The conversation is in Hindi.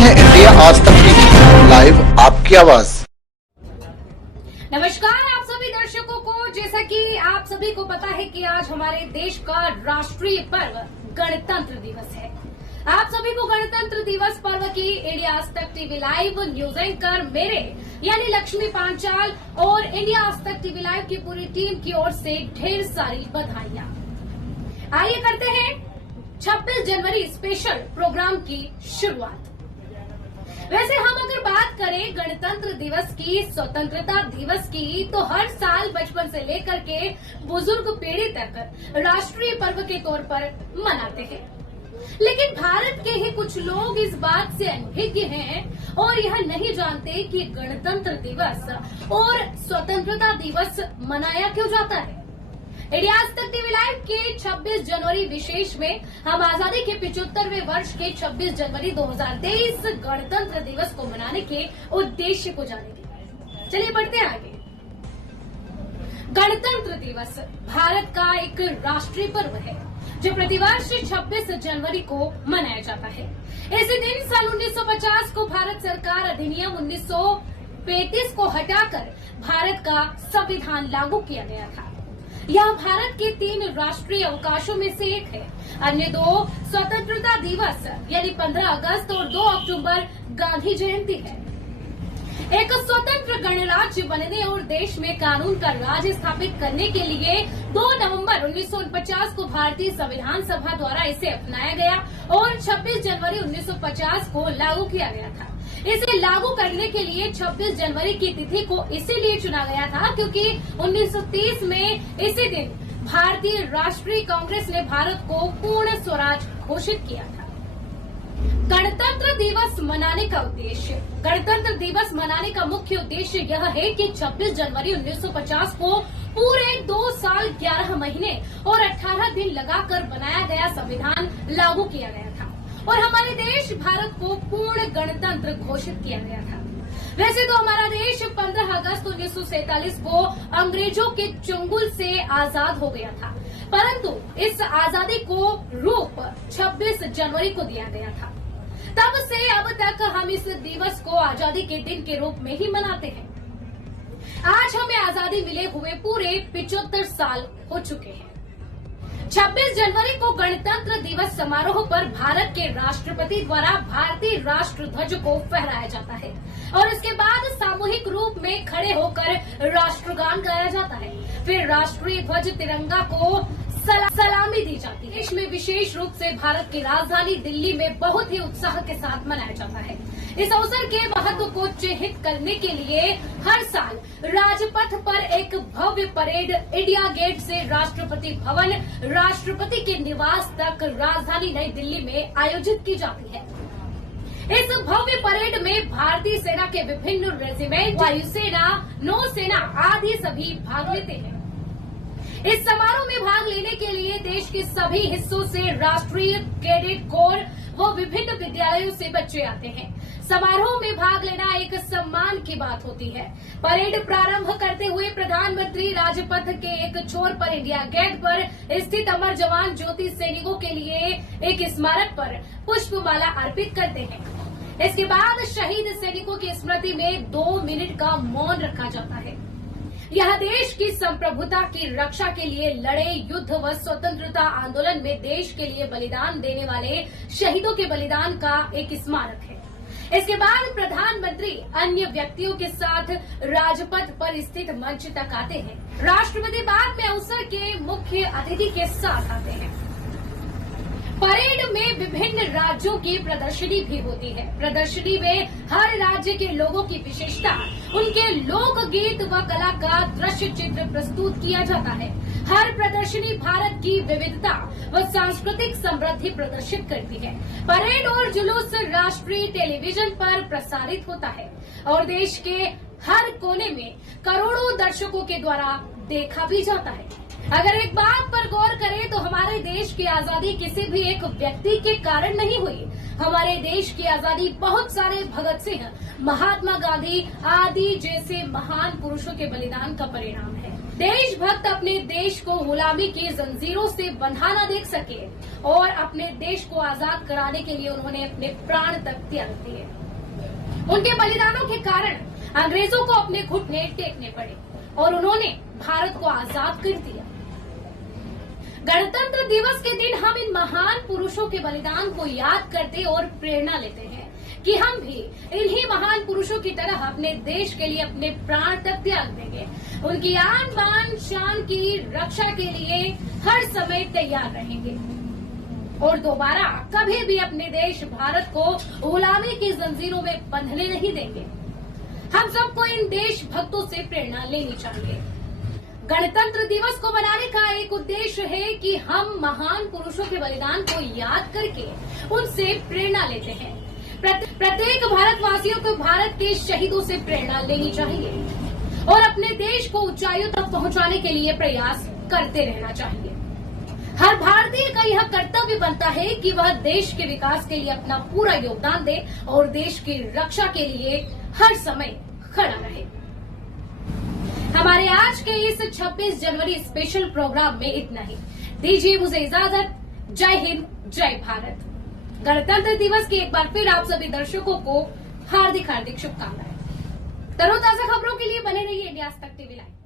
हैं इंडिया आज तक टीवी लाइव आपकी आवाज। नमस्कार आप सभी दर्शकों को। जैसा कि आप सभी को पता है कि आज हमारे देश का राष्ट्रीय पर्व गणतंत्र दिवस है। आप सभी को गणतंत्र दिवस पर्व की इंडिया आज तक टीवी लाइव न्यूज एंकर मेरे यानी लक्ष्मी पांचाल और इंडिया आज तक टीवी लाइव की पूरी टीम की ओर से ढेर सारी बधाइयां। आइए करते हैं 26 जनवरी स्पेशल प्रोग्राम की शुरुआत। वैसे हम अगर बात करें गणतंत्र दिवस की, स्वतंत्रता दिवस की, तो हर साल बचपन से लेकर के बुजुर्ग पीढ़ी तक राष्ट्रीय पर्व के तौर पर मनाते हैं। लेकिन भारत के ही कुछ लोग इस बात से अनभिज्ञ हैं और यह नहीं जानते कि गणतंत्र दिवस और स्वतंत्रता दिवस मनाया क्यों जाता है। इंडिया आज तक टीवी लाइव के 26 जनवरी विशेष में हम आजादी के 75वें वर्ष के 26 जनवरी 2023 गणतंत्र दिवस को मनाने के उद्देश्य को जानेंगे। चलिए बढ़ते हैं आगे। गणतंत्र दिवस भारत का एक राष्ट्रीय पर्व है जो प्रतिवर्ष 26 जनवरी को मनाया जाता है। इसी दिन सन 1950 को भारत सरकार अधिनियम 1935 को हटाकर भारत का संविधान लागू किया गया था। यह भारत के 3 राष्ट्रीय अवकाशों में से एक है। अन्य 2 स्वतंत्रता दिवस यानी 15 अगस्त और 2 अक्टूबर गांधी जयंती है। एक स्वतंत्र गणराज्य बनने और देश में कानून का राज स्थापित करने के लिए 2 नवंबर 1949 को भारतीय संविधान सभा द्वारा इसे अपनाया गया और 26 जनवरी 1950 को लागू किया गया था। इसे लागू करने के लिए 26 जनवरी की तिथि को इसीलिए चुना गया था क्योंकि 1930 में इसी दिन भारतीय राष्ट्रीय कांग्रेस ने भारत को पूर्ण स्वराज घोषित किया था। गणतंत्र दिवस मनाने का उद्देश्य। गणतंत्र दिवस मनाने का मुख्य उद्देश्य यह है कि 26 जनवरी 1950 को पूरे 2 साल 11 महीने और 18 दिन लगाकर बनाया गया संविधान लागू किया गया था और हमारे देश भारत को पूर्ण गणतंत्र घोषित किया गया था। वैसे तो हमारा देश 15 अगस्त 1947 को अंग्रेजों के चंगुल से आजाद हो गया था, परंतु इस आजादी को रूप 26 जनवरी को दिया गया था। तब से अब तक हम इस दिवस को आजादी के दिन के रूप में ही मनाते हैं। आज हमें आजादी मिले हुए पूरे 75 साल हो चुके हैं। 26 जनवरी को गणतंत्र दिवस समारोह पर भारत के राष्ट्रपति द्वारा भारतीय राष्ट्र ध्वज को फहराया जाता है और इसके बाद सामूहिक रूप में खड़े होकर राष्ट्रगान गाया जाता है। फिर राष्ट्रीय ध्वज तिरंगा को सलामी दी जाती है। देश में विशेष रूप से भारत की राजधानी दिल्ली में बहुत ही उत्साह के साथ मनाया जाता है। इस अवसर के महत्व को चिन्हित करने के लिए हर साल राजपथ पर एक भव्य परेड इंडिया गेट से राष्ट्रपति भवन, राष्ट्रपति के निवास तक राजधानी नई दिल्ली में आयोजित की जाती है। इस भव्य परेड में भारतीय सेना के विभिन्न रेजिमेंट, वायुसेना, नौसेना आदि सभी भाग लेते हैं। इस समारोह में भाग लेने के लिए देश के सभी हिस्सों से राष्ट्रीय कैडेट कोर व विभिन्न विद्यालयों से बच्चे आते हैं। समारोह में भाग लेना एक सम्मान की बात होती है। परेड प्रारंभ करते हुए प्रधानमंत्री राजपथ के एक छोर पर इंडिया गेट पर स्थित अमर जवान ज्योति सैनिकों के लिए एक स्मारक पर पुष्पमाला अर्पित करते हैं। इसके बाद शहीद सैनिकों की स्मृति में 2 मिनट का मौन रखा जाता है। यह देश की संप्रभुता की रक्षा के लिए लड़े युद्ध व स्वतंत्रता आंदोलन में देश के लिए बलिदान देने वाले शहीदों के बलिदान का एक स्मारक है। इसके बाद प्रधानमंत्री अन्य व्यक्तियों के साथ राजपथ पर स्थित मंच तक आते हैं। राष्ट्रपति बाद में अवसर के मुख्य अतिथि के साथ आते हैं। परेड में विभिन्न राज्यों की प्रदर्शनी भी होती है। प्रदर्शनी में हर राज्य के लोगों की विशेषता, उनके लोकगीत व कला का दृश्य चित्र प्रस्तुत किया जाता है। हर प्रदर्शनी भारत की विविधता व सांस्कृतिक समृद्धि प्रदर्शित करती है। परेड और जुलूस राष्ट्रीय टेलीविजन पर प्रसारित होता है और देश के हर कोने में करोड़ों दर्शकों के द्वारा देखा भी जाता है। अगर एक बात पर गौर करें तो हमारे देश की आजादी किसी भी एक व्यक्ति के कारण नहीं हुई। हमारे देश की आजादी बहुत सारे भगत सिंह, महात्मा गांधी आदि जैसे महान पुरुषों के बलिदान का परिणाम है। देशभक्त अपने देश को गुलामी की जंजीरों से बंधा न देख सके और अपने देश को आजाद कराने के लिए उन्होंने अपने प्राण तक त्याग दिए। उनके बलिदानों के कारण अंग्रेजों को अपने घुटने टेकने पड़े और उन्होंने भारत को आजाद कर दिया। गणतंत्र दिवस के दिन हम इन महान पुरुषों के बलिदान को याद करते और प्रेरणा लेते हैं कि हम भी इन्हीं महान पुरुषों की तरह अपने देश के लिए अपने प्राण तक त्याग देंगे। उनकी आन बान शान की रक्षा के लिए हर समय तैयार रहेंगे और दोबारा कभी भी अपने देश भारत को गुलामी की जंजीरों में बंधने नहीं देंगे। हम सबको इन देशभक्तों से प्रेरणा लेनी चाहिए। गणतंत्र दिवस को मनाने का एक उद्देश्य है कि हम महान पुरुषों के बलिदान को याद करके उनसे प्रेरणा लेते हैं। प्रत्येक भारतवासियों को भारत के शहीदों से प्रेरणा लेनी चाहिए और अपने देश को ऊंचाइयों तक पहुंचाने के लिए प्रयास करते रहना चाहिए। हर भारतीय का यह कर्तव्य बनता है कि वह देश के विकास के लिए अपना पूरा योगदान दे और देश की रक्षा के लिए हर समय खड़ा रहे। हमारे आज के इस 26 जनवरी स्पेशल प्रोग्राम में इतना ही। दीजिए मुझे इजाजत। जय हिंद, जय भारत। गणतंत्र दिवस की एक बार फिर आप सभी दर्शकों को हार्दिक शुभकामनाएं। तरोताजा खबरों के लिए बने रहिए इंडिया आज तक टीवी लाइव।